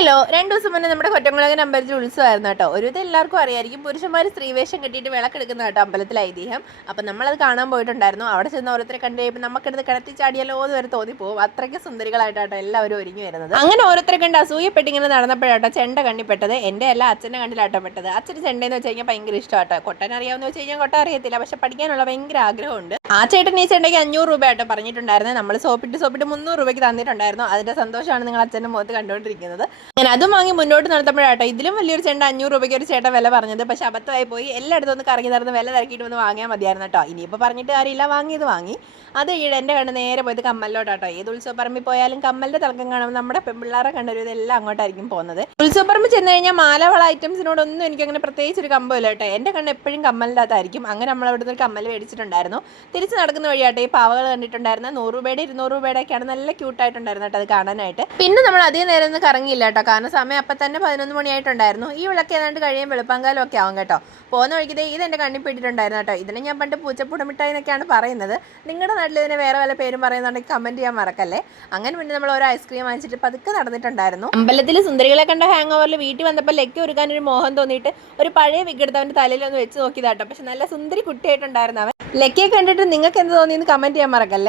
അറിയാലോ 2 ദിവസം മുന്നേ നമ്മുടെ കൊറ്റംകുളങ്ങര അമ്പലത്തിൽ ഉത്സവമായിരുന്നു കേട്ടോ. ഇത് എല്ലാവർക്കും അറിയായിരിക്കും. പുരുഷന്മാർ സ്ത്രീവേഷം കെട്ടിയിട്ട് വിളക്കെടുക്കുന്ന കേട്ടോ അമ്പലത്തിലെ ഐതിഹ്യം. അപ്പം നമ്മളത് കാണാൻ പോയിട്ടുണ്ടായിരുന്നു. അവിടെ ചെന്ന് ഓരോരുത്തരെ കണ്ടു കഴിയുമ്പോൾ നമുക്കിടന്ന് കിടത്തി ചാടിയാലോ എന്ന് വരെ തോന്നിപ്പോവും. അത്രയ്ക്ക് സുന്ദരികളായിട്ടാട്ടോ എല്ലാവരും ഒരുങ്ങി വരുന്നത്. അങ്ങനെ ഓരോരുത്തരെ കണ്ട് അസൂയപ്പെട്ടിങ്ങനെ നടന്നപ്പോഴാട്ടോ ചെണ്ട കണ്ണിപ്പെട്ടത്. എൻ്റെ അല്ല, അച്ഛൻ്റെ കണ്ണിലാട്ടോ പെട്ടത്. അച്ഛന് ചെണ്ടെന്ന് വെച്ച് കഴിഞ്ഞാൽ ഭയങ്കര ഇഷ്ടമാട്ടോ. കൊട്ടാൻ അറിയാമെന്ന് വെച്ച് കഴിഞ്ഞാൽ കൊട്ടാൻ അറിയത്തില്ല, പക്ഷെ പഠിക്കാനുള്ള ഭയങ്കര ആഗ്രഹമുണ്ട്. ആ ചേട്ടൻ ഈ ചെണ്ടയ്ക്ക് 500 രൂപ ആട്ടോ പറഞ്ഞിട്ടുണ്ടായിരുന്നത്. നമ്മൾ സോപ്പിട്ട് 300 രൂപയ്ക്ക് തന്നിട്ടുണ്ടായിരുന്നു. അതിൻ്റെ സന്തോഷമാണ് നിങ്ങൾ അച്ഛൻ്റെ മുഖത്ത് കണ്ടുകൊണ്ടിരിക്കുന്നത്. ഞാൻ അതും വാങ്ങി മുന്നോട്ട് നടത്തുമ്പോഴാട്ടോ ഇതിലും വലിയൊരു ചെണ്ട 500 രൂപയ്ക്ക് ഒരു ചേട്ടൻ വില പറഞ്ഞത്. പക്ഷെ അബദ്ധമായി പോയി. എല്ലായിടത്തും ഒന്ന് കറങ്ങി നടന്ന് വില തിരക്കിയിട്ട് വന്ന് വാങ്ങിയാൽ മതിയായിരുന്നു കേട്ടോ. ഇനിയിപ്പോൾ പറഞ്ഞിട്ട് കാര്യമില്ല, വാങ്ങിയത് വാങ്ങി. അത് എൻ്റെ കണ്ണ് നേരെ പോയത് കമ്മലിലോട്ടാട്ടോ. ഏത് ഉത്സവപ്പറമ്പിൽ പോയാലും കമ്മലിൻ്റെ തിളക്കം കാണുമ്പോൾ നമ്മുടെ പെൺപിള്ളേരെ കണ്ടൊരു ഇതെല്ലാം അങ്ങോട്ടായിരിക്കും പോകുന്നത്. ഉത്സവപ്പറമ്പിൽ ചെന്ന് കഴിഞ്ഞാൽ മാലവള ഐറ്റംസിനോടൊന്നും എനിക്കങ്ങനെ പ്രത്യേകിച്ച് ഒരു കമ്പമില്ല കേട്ടോ. എൻ്റെ കണ്ണ് എപ്പോഴും കമ്മലിൻ്റെ അകത്തായിരിക്കും. അങ്ങനെ നമ്മളവിടുന്ന് ഒരു കമ്മൽ മേടിച്ചിട്ടുണ്ടായിരുന്നു. തിരിച്ച് നടക്കുന്ന വഴിയാട്ടോ ഈ പാവകൾ കണ്ടിട്ടുണ്ടായിരുന്നു. 100 രൂപയുടെ 200 രൂപയുടെ ഒക്കെയാണ്. നല്ല ക്യൂട്ടായിട്ടുണ്ടായിരുന്നു കേട്ടോ അത് കാണാനായിട്ട്. പിന്നെ നമ്മൾ അധികം നേരം ഒന്നും കറങ്ങിയില്ല കേട്ടോ. കാരണം സമയം അപ്പം തന്നെ 11 മണിയായിട്ടുണ്ടായിരുന്നു. ഈ വിളക്ക് ഏതാണ്ട് കഴിയാൻ വെളുപ്പാങ്കാലം ഒക്കെ ആവും കേട്ടോ. പോകുന്ന വഴിക്കതേ ഇതെൻ്റെ കണ്ണിൽ പെട്ടിട്ടുണ്ടായിരുന്നു കേട്ടോ. ഇതിനെ ഞാൻ പണ്ട് പൂച്ചപ്പൂടമിഠായി എന്നൊക്കെയാണ് പറയുന്നത്. നിങ്ങളുടെ നാട്ടിൽ ഇതിനെ വേറെ വല്ല പേരും പറയുന്നുണ്ടെങ്കിൽ കമൻറ്റ് ചെയ്യാൻ മറക്കല്ലേ. അങ്ങനെ പിന്നെ നമ്മൾ ഓരോ ഐസ്ക്രീം വാങ്ങിച്ചിട്ട് പതുക്കെ നടന്നിട്ടുണ്ടായിരുന്നു. അമ്പലത്തിൽ സുന്ദരികളെ കണ്ട ഹാങ് ഓവറിൽ വീട്ടിൽ വന്നപ്പോൾ ലക്കി ഒരുക്കാനൊരു മോഹം തോന്നിയിട്ട് ഒരു പഴയ വിഗെടുത്ത് അവൻ്റെ തലയിലൊന്ന് വെച്ച് നോക്കിയതാട്ടോ. പക്ഷെ നല്ല സുന്ദരി കുട്ടിയായിട്ടുണ്ടായിരുന്നു അവൻ. ലക്കിയെ കണ്ടിട്ട് നിങ്ങൾക്ക് എന്ത് തോന്നിയെന്ന് കമൻറ്റ് ചെയ്യാൻ മറക്കല്ലേ.